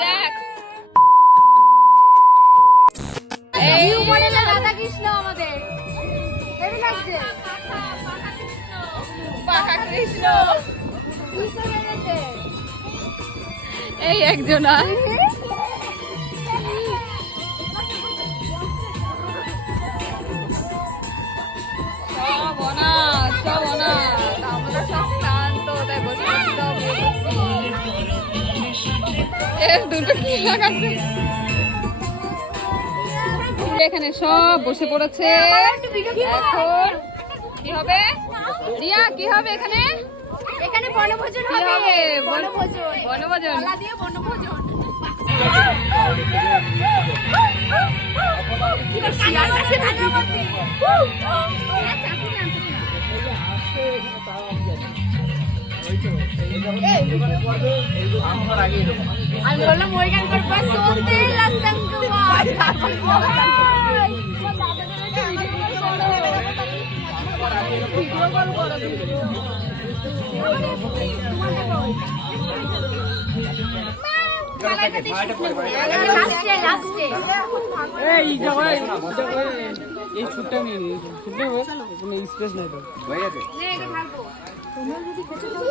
দেখ রাধা কৃষ্ণ আমাদের হেভি লাগছে। পাকা কৃষ্ণ কৃষ্ণ বেরিয়েছে। এই একজনা সব অনাথ আমরা সব ক্লান্ত তাই বসে দুটো কি লাগাচ্ছে এখানে সব বসে পড়েছে। এখন কি হবে রিয়া কি হবে এখানে? এখানে বনভোজন কি হবে? হবে। বনভোজন। বনভোজন কলা দিয়ে বনভোজন। কি রে শিয়াল আছে খানার মধ্যে? আমি বললাম ওই গান করবো সোতে লাসঙ্গবা এই জায়গায় এই ছুটটা নিয়ে নিই ছুটটা কোনো স্পেস নাই তো নে এটা ঢালবো তোমরা যদি খেতে চাও